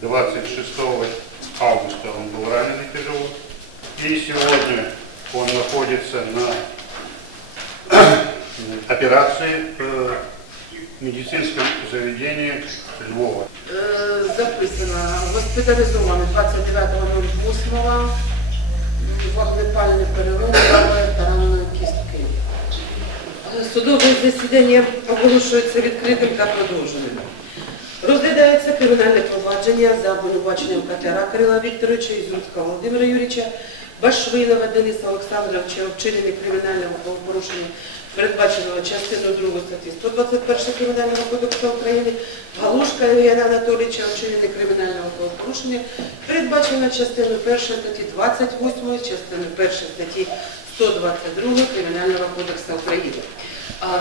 26 августа он был ранен и тяжело. И сегодня он находится на операции в медицинском заведении Львова. Е, Записано госпіталізований 29.08 вогнепальний перелом правої таранної кістки. Судове засідання оголошується відкритим та продовженим. Розглядається кримінальне провадження за обвинуваченням Котляра Кирила Вікторовича, Ізюмського Володимира Юрійовича, Башвинова Дениса Олександровича, у вчиненні кримінального правопорушення, передбаченого частиною 2 статті 121 Кримінального кодексу України, Галушка Євгена Анатолійовича, у вчиненні кримінального правопорушення, передбаченого частиною 1 статті 28, частиною 1 статті 122 Кримінального кодексу України.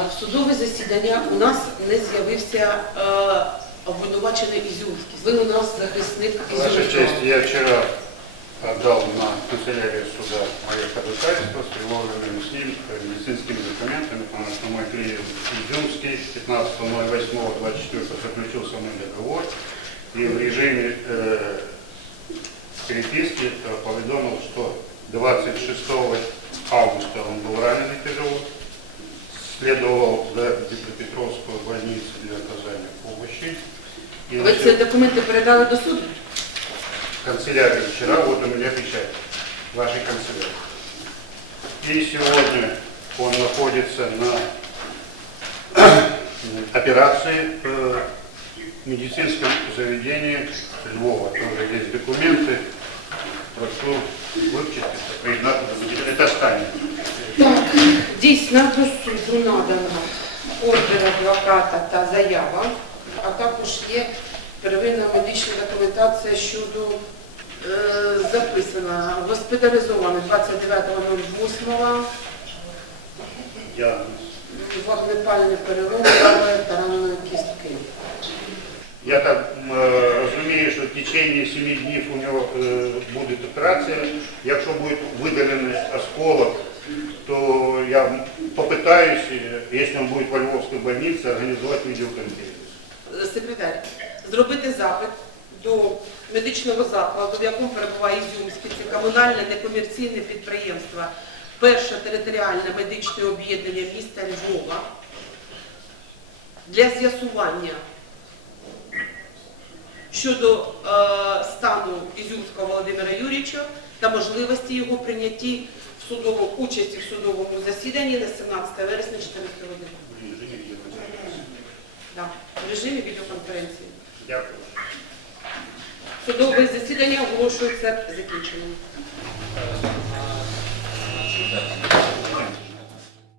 В судове засідання у нас не з'явився е, обвинувачений Ізюмський. Ви у нас захисник Ваша Ізюмського. честь, я вчера отдал на канцелярию суда мое ходатайство с приложенными с ним э, медицинскими документами, потому что мой клиент Изюмский 15.08.24 заключил со мной договор и в режиме э, переписки э, поведомил, что 26 августа он был ранен тяжело, следовал до Днепропетровскую И Ви ці документи передали до суду? канцелярию вчера, вот у меня печать вашей канцелярии. И сегодня он находится на операции в медицинском заведении Львова. Тоже есть документы. Прошу вивчити та приєднати до. Це останнє. Так, дійсно до суду надано ордер адвоката та заява, а також є первинна медична документація щодо е, записана госпіталізований 29.08 Я вогнепальний перелом правої таранної кістки. Я так е, розумію, що в течение 7 днів у нього е, буде операція. Якщо буде видалений осколок, то я попитаюсь, е, якщо він буде в Львовській больниці, організувати відеоконференцію. Секретар, зробити запит до медичного закладу, в якому перебуває Ізюмський, це комунальне некомерційне підприємство, перше територіальне медичне об'єднання міста Львова для з'ясування щодо е, стану Ізюмського Володимира Юрійовича та можливості його прийняття в судовому участі в судовому засіданні на 17 вересня 14 години. Да, в режимі відеоконференції. Дякую. Судове засідання оголошується закінченим.